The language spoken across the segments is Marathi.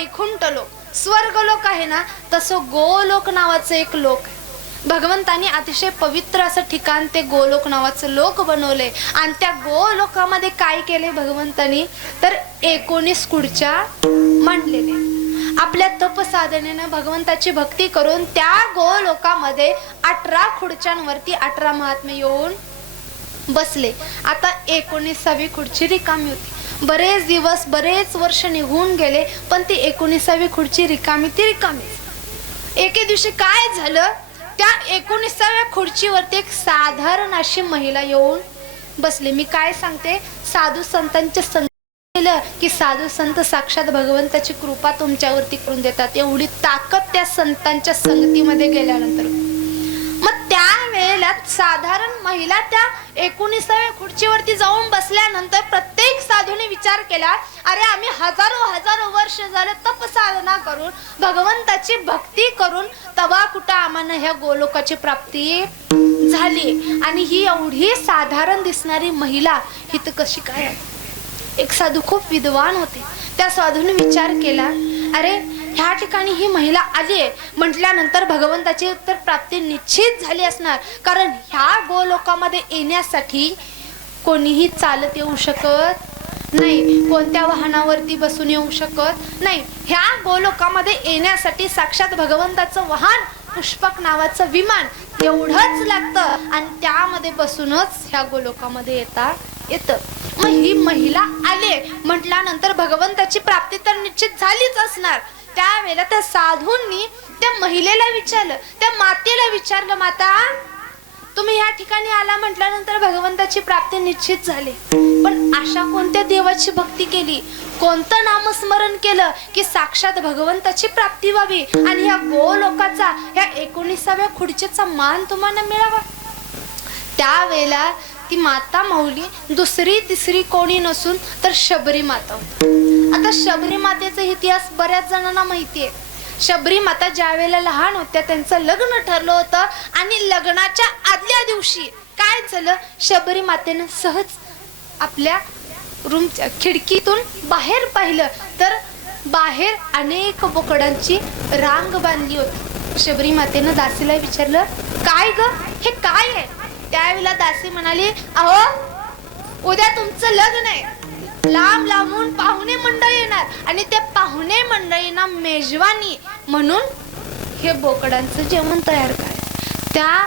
वैकुंठ लोक, स्वर्ग लोक आहे ना, तसं गोलोक नावाचं एक लोक आहे. भगवंतांनी अतिशय पवित्र असं ठिकाण ते गोलोक नावाचं लोक बनवले. आणि त्या गोलोकामध्ये काय केले भगवंतांनी, तर 19 खुर्च्या मांडलेले. आपल्या तप साधनेनं भगवंताची भक्ती करून त्या गोलोकामध्ये 18 खुर्च्यांवरती 18 महात्मे येऊन बसले. आता 19वी खुर्ची रिकामी होती. बरेच दिवस बरेच वर्ष निघून गेले, पण ती 19वी खुर्ची रिकामी ती रिकामीच. एके दिवशी काय झालं, त्या 19व्या खुर्चीवरती एक साधारण अशी महिला येऊन बसली. मी काय सांगते, साधू संतांच्या संगतीला की साधू संत साक्षात भगवंताची कृपा तुमच्यावरती करून देतात, एवढी ताकद त्या संतांच्या संगतीमध्ये गेल्यानंतर. मग त्या वेळेला साधारण महिला त्या 19व्या खुर्चीवरती जाऊन बसल्यानंतर प्रत्येक साधूने विचार केला, अरे आम्ही हजारो वर्ष झाले तप साधना करून भगवंताची भक्ती करून तवा कुठं आम्हाला ह्या गोलोकाची प्राप्ती झाली, आणि ही एवढी साधारण दिसणारी महिला हित कशी काय आहे. एक साधू खूप विद्वान होते. त्या साधूने विचार केला, अरे ह्या ठिकाणी ही महिला आली आहे म्हटल्यानंतर भगवंताची तर प्राप्ती निश्चित झाली असणार, कारण ह्या गोलोकामध्ये येण्यासाठी कोणीही चालत येऊ शकत नाही, कोणत्या वाहनावरती बसून येऊ शकत नाही. ह्या गोलोकामध्ये येण्यासाठी साक्षात भगवंताचं वाहन पुष्पक नावाचं विमान एवढंच लागतं, आणि त्यामध्ये बसूनच ह्या गोलोकामध्ये येता येतं. मग ही महिला आले म्हटल्यानंतर भगवंताची प्राप्ती तर निश्चित झालीच असणार. त्यावेळेला त्या साधूंनी त्या महिलेला विचारलं, त्या मातेला विचारलं, माता तुम्ही ह्या ठिकाणी आला म्हटल्यानंतर भगवंताची प्राप्ती निश्चित झाली, पण अशा कोणत्या देवाची भक्ती केली, कोणतं नामस्मरण केलं की साक्षात भगवंताची प्राप्ती व्हावी आणि ह्या गोलोकाचा ह्या 19व्या खुर्चीचा मान तुम्हाला मिळावा. त्यावेळेला ती माता माऊली दुसरी तिसरी कोणी नसून तर शबरी माता होती. आता शबरी मातेचा इतिहास बऱ्याच जणांना माहिती आहे. शबरी माता ज्या वेळेला लहान होत्या त्यांचं लग्न ठरलं होतं, आणि लग्नाच्या आदल्या दिवशी काय झालं, शबरी मातेनं सहज आपल्या रूमच्या खिडकीतून बाहेर पाहिलं तर बाहेर अनेक बोकडांची रांग बांधली होती. शबरी मातेनं दासीला विचारलं, काय ग हे काय आहे. त्यावेळेला दासी म्हणाली, अहो उद्या तुमचं लग्न आहे, लांब लांबून पाहुणे मंडळी येणार, आणि त्या पाहुणे मंडळींना मेजवानी म्हणून हे बोकडांचं जेवण तयार करायचं. त्या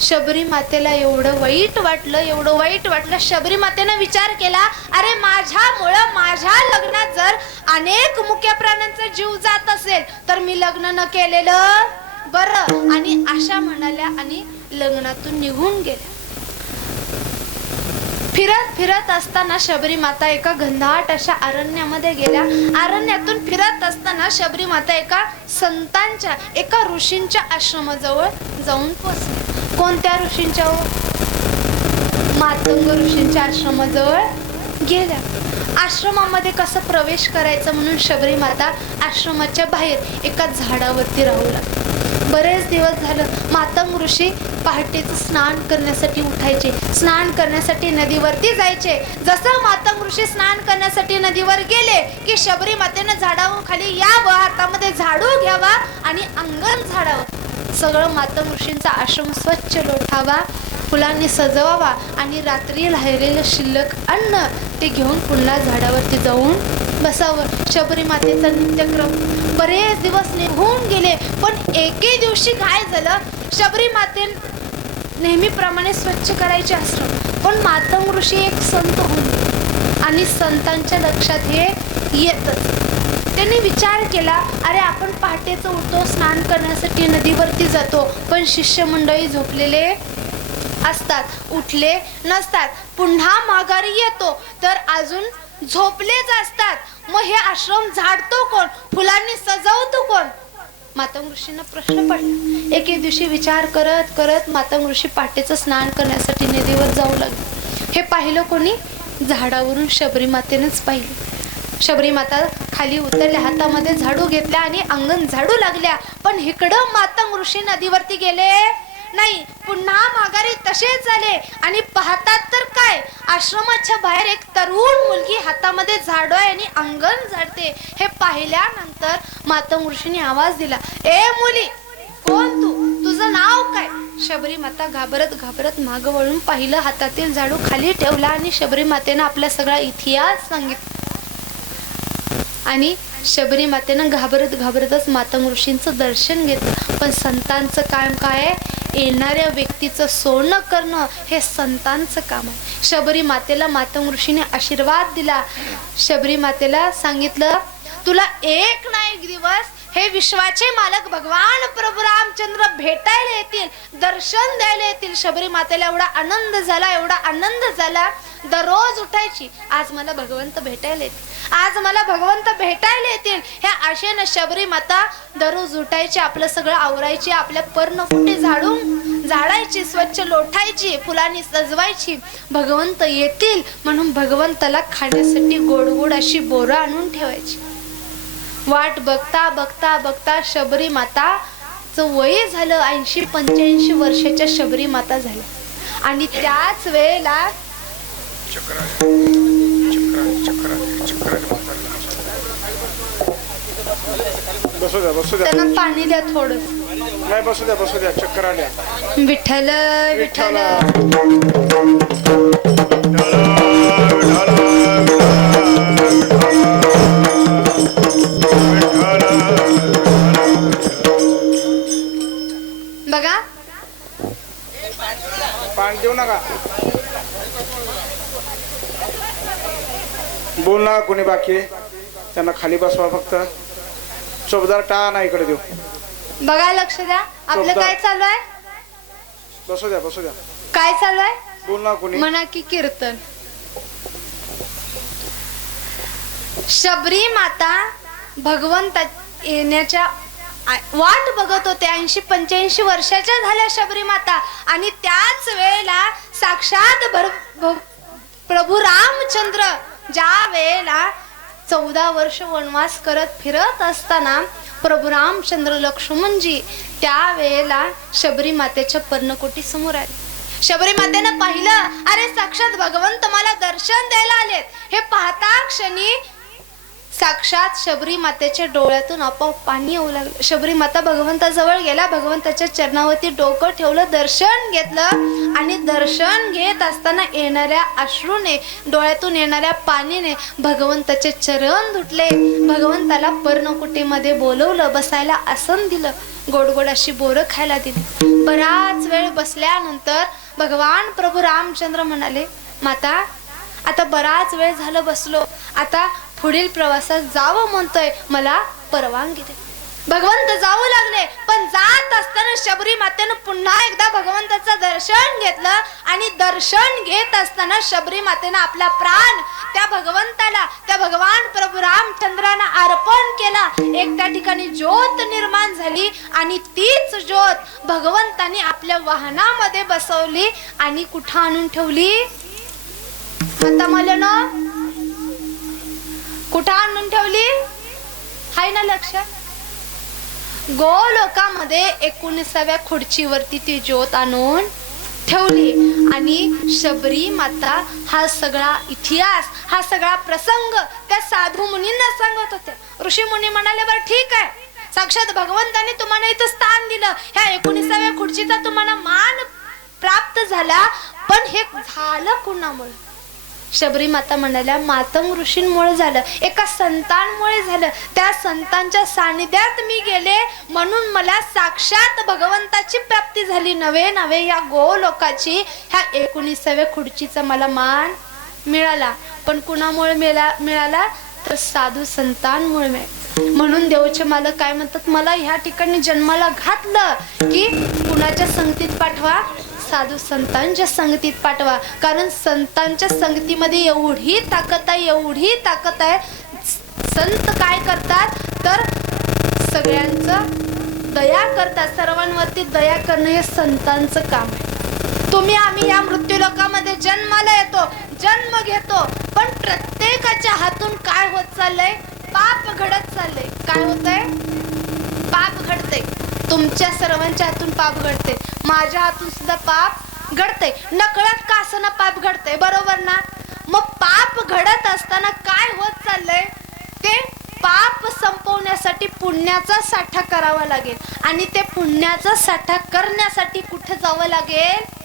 शबरी मातेला एवढं वाईट वाटलं. शबरी मातेनं विचार केला, अरे माझ्यामुळं माझ्या लग्नात जर अनेक मुक्या प्राण्यांचा जीव जात असेल तर मी लग्न न केलेलं बरं. आणि अशा म्हणाल्या आणि लग्नातून निघून गेल्या. फिरत असताना शबरी माता एका घनदाट अशा अरण्यामध्ये गेल्या. अरण्यातून फिरत असताना शबरी माता एका संतांच्या एका ऋषींच्या आश्रमाजवळ जाऊन पोहोचली. कोणत्या ऋषींच्या, मातंग ऋषींच्या आश्रमाजवळ गेल्या. आश्रमामध्ये कसं प्रवेश करायचं म्हणून शबरी माता आश्रमाच्या बाहेर एका झाडावरती राहू लागली. बरेच दिवस झालं मातंग ऋषी पहाटेचं स्नान करण्यासाठी उठायचे, स्नान करण्यासाठी नदीवरती जायचे. जसं मातंग ऋषी स्नान करण्यासाठी नदीवर गेले की शबरी मातेनं झाडावर खाली यावं, हातामध्ये झाडू घ्यावा आणि अंगण झाडावं. सगळं मातंग ऋषींचा आश्रम स्वच्छ लोटावा, फुलांनी सजवावा, आणि रात्री राहिलेलं शिल्लक अन्न ते घेऊन पुन्हा झाडावरती जाऊन बसावं. शबरी मातेचा नित्यक्रम बरेच दिवस निघून गेले, पण एके दिवशी काय झालं, शबरी माते नेहमीप्रमाणे स्वच्छ करायचे आश्रम, पण मातंग ऋषी एक संत होते आणि संतांच्या लक्षात हे येतच. त्यांनी विचार केला, अरे आपण पहाटेचं उठतो, स्नान करण्यासाठी नदीवरती जातो, पण शिष्यमंडळी झोपलेले असतात, उठले नसतात, पुन्हा माघारी येतो तर अजून झोपलेच असतात. मग हे आश्रम झाडतो कोण, फुलांनी सजवतो कोण. मातंग ऋषींना प्रश्न पडला. एके दिवशी विचार करत करत मातंग ऋषी पहाटेचं स्नान करण्यासाठी नदीवर जाऊ लागले. हे पाहिलं कोणी, झाडावरून शबरी मातेनंच पाहिलं. शबरी माता खाली उतरल्या, हातामध्ये झाडू घेतल्या आणि अंगण झाडू लागल्या. पण इकडं मातंग ऋषी नदीवरती गेले नाही, पुन्हा माघारी तसेच झाले. आणि पाहतात तर काय, आश्रमाच्या बाहेर एक तरुण मुलगी हातामध्ये झाडू आहे आणि अंगण झाडते. हे पाहिल्यानंतर मातंग ऋषीने आवाज दिला, ए मुली, कोण तू, तुझं नाव काय? शबरी माता घाबरत घाबरत मागं वळून पाहिलं, हातातील झाडू खाली ठेवला आणि शबरी मातेनं आपला सगळा इतिहास सांगितला. आणि शबरी मातेनं घाबरत घाबरतच मातंग ऋषींचं दर्शन घेतलं. पण संतांचं काम काय आहे? येणाऱ्या व्यक्तीचं सोनं करणं हे संतांचं काम आहे. शबरी मातेला मातंग ऋषीने आशीर्वाद दिला. शबरी मातेला सांगितलं, तुला एक ना एक दिवस हे विश्वाचे मालक भगवान प्रभू रामचंद्र भेटायला येतील, दर्शन द्यायला येतील. शबरी मातेला एवढा आनंद झाला, एवढा आनंद झाला. दररोज उठायची, आज मला भगवंत भेटायला येतील, आज मला भगवंत भेटायला येतील. ह्या आशेनं शबरी माता दररोज उठायची, आपलं सगळं आवरायची, आपल्या पर्णकुटी झाडायची, स्वच्छ लोटायची, फुलांनी सजवायची. भगवंत येतील म्हणून भगवंताला खाण्यासाठी गोड गोड अशी बोरं आणून ठेवायची. वाट बघता बघता बघता शबरी माताचं वय झालं 80-85 वर्षाच्या शबरी माता झाल्या. आणि त्याच वेळेला त्यांना पाणी द्या थोडं. नाही, बसू द्या, चक्कर आल्या. विठ्ठल विठ्ठल बघा, पाणी देऊ नका, बोल ना कोणी बाकी, त्यांना खाली बसवा. फक्त चौबदार टाळा ना इकडे देऊ. बघा, लक्ष द्या, आपलं काय चालू आहे? बसू द्या. काय चालू आहे? बोल ना कोणी. म्हणा की कीर्तन. शबरी माता भगवंता येण्याच्या वाट बघत होते. 80-85 वर्षाच्या झाल्या शबरी माता. आणि त्याच वेळेला साक्षात प्रभू रामचंद्र ज्या वेळेला 14 वर्ष वनवास करत फिरत असताना प्रभू रामचंद्र लक्ष्मणजी त्या वेळेला शबरी मातेच्या पर्णकोटी समोर आले. शबरी मातेनं पाहिलं, अरे साक्षात भगवंत मला दर्शन द्यायला आलेत. हे पाहता क्षणी साक्षात शबरी मातेच्या डोळ्यातून आपोआप पाणी येऊ लागलं. शबरी माता भगवंताजवळ गेला, भगवंताच्या चरणावरती डोकं ठेवलं, दर्शन घेतलं. आणि दर्शन घेत असताना येणाऱ्या अश्रूने, डोळ्यातून येणाऱ्या पाणीने भगवंताचे चरण धुतले. भगवंताला पर्णकुटीमध्ये बोलवलं, बसायला आसन दिलं, गोड गोड अशी बोरं खायला दिली. बराच वेळ बसल्यानंतर भगवान प्रभू रामचंद्र म्हणाले, माता आता बराच वेळ झालं बसलो, आता पुढील प्रवासात जावं म्हणतोय, मला परवानगी दे. भगवंत जाऊ लागले. पण जात असताना शबरी मातेनं पुन्हा एकदा भगवंताचं दर्शन घेतलं. आणि दर्शन घेत असताना शबरी मातेनं आपला प्राण त्या भगवंताला, त्या भगवान प्रभू रामचंद्रांना अर्पण केला. एक त्या ठिकाणी ज्योत निर्माण झाली. आणि तीच ज्योत भगवंतानी आपल्या वाहनामध्ये बसवली आणि कुठं आणून ठेवली? आता मला ना कुठं आणून ठेवली? हाय ना लक्षात? गोलोकामध्ये 19व्या खुर्चीवरती ती ज्योत आणून ठेवली. आणि शबरी माता हा सगळा इतिहास, हा सगळा प्रसंग त्या साधू मुनींना सांगत होत्या. ऋषी मुनी म्हणाले, बरं ठीक आहे, साक्षात भगवंताने तुम्हाला इथं स्थान दिलं, ह्या 19व्या खुर्चीचा तुम्हाला मान प्राप्त झाला, पण हे झालं कुणामुळे? शबरी माता म्हणाल्या, मातंग ऋषींमुळे झालं, एका संतांमुळे झालं. त्या संतांच्या सानिध्यात मी गेले म्हणून मला साक्षात भगवंताची प्राप्ती झाली. नवे या गोलोकाची ह्या 19व्या खुर्चीचा मला मान मिळाला. पण कुणामुळे मिळाला? तर साधू संतांमुळे मिळाला. म्हणून देवचे मालक काय म्हणतात, मला ह्या ठिकाणी जन्माला घातलं की कुणाच्या संगतीत पाठवा? साधू संतांच्या संगतीत पाठवा. कारण संतांच्या संगतीमध्ये एवढी ताकद आहे, एवढी ताकद आहे. संत काय करतात तर सगळ्यांचं दया करतात, सर्वांवरती दया करणं हे संतांचं काम आहे. तुम्ही आम्ही या मृत्यू लोकामध्ये जन्माला येतो, जन्म घेतो, पण प्रत्येकाच्या हातून काय होत चाललंय? पाप घडत चाललंय. काय होतंय? पाप घडते. तुमच्या सर्वांच्या हातून पाप घडते. माझ्या हातून सुद्धा पाप घडतंय, नकळत का असं पाप घडतंय, बरोबर ना? मग पाप घडत असताना काय होत चाललंय, ते पाप संपवण्यासाठी पुण्याचा साठा करावा लागेल. आणि ते पुण्याचा साठा करण्यासाठी कुठे जावं लागेल?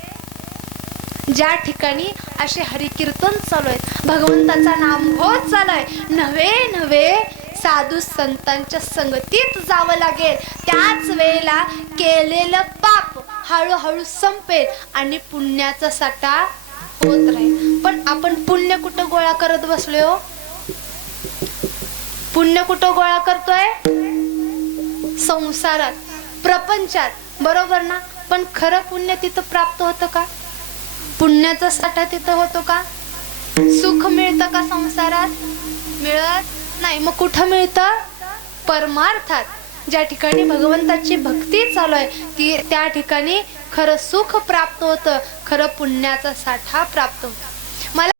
ज्या ठिकाणी असे हरिकीर्तन चालू आहेत, भगवंताचा नाम होत चालय, नव्हे नव्हे साधू संतांच्या संगतीत जावं लागेल. त्याच वेळेला केलेलं पाप हळूहळू संपेल आणि पुण्याचा साठा होत राहील. पण आपण पुण्य कुठं गोळा करत बसलोय हो? पुण्य कुठं गोळा करतोय? संसारात, प्रपंचात, बरोबर ना? पण खरं पुण्य तिथं प्राप्त होतं का? पुण्याचा साठा तिथं होतो का? सुख मिळतं का संसारात? मिळत नाही. मग कुठं मिळतं? परमार्थात, ज्या ठिकाणी भगवंताची भक्ती चालू आहे त्या ठिकाणी खरं सुख प्राप्त होतं, खरं पुण्याचा साठा प्राप्त होतो. मला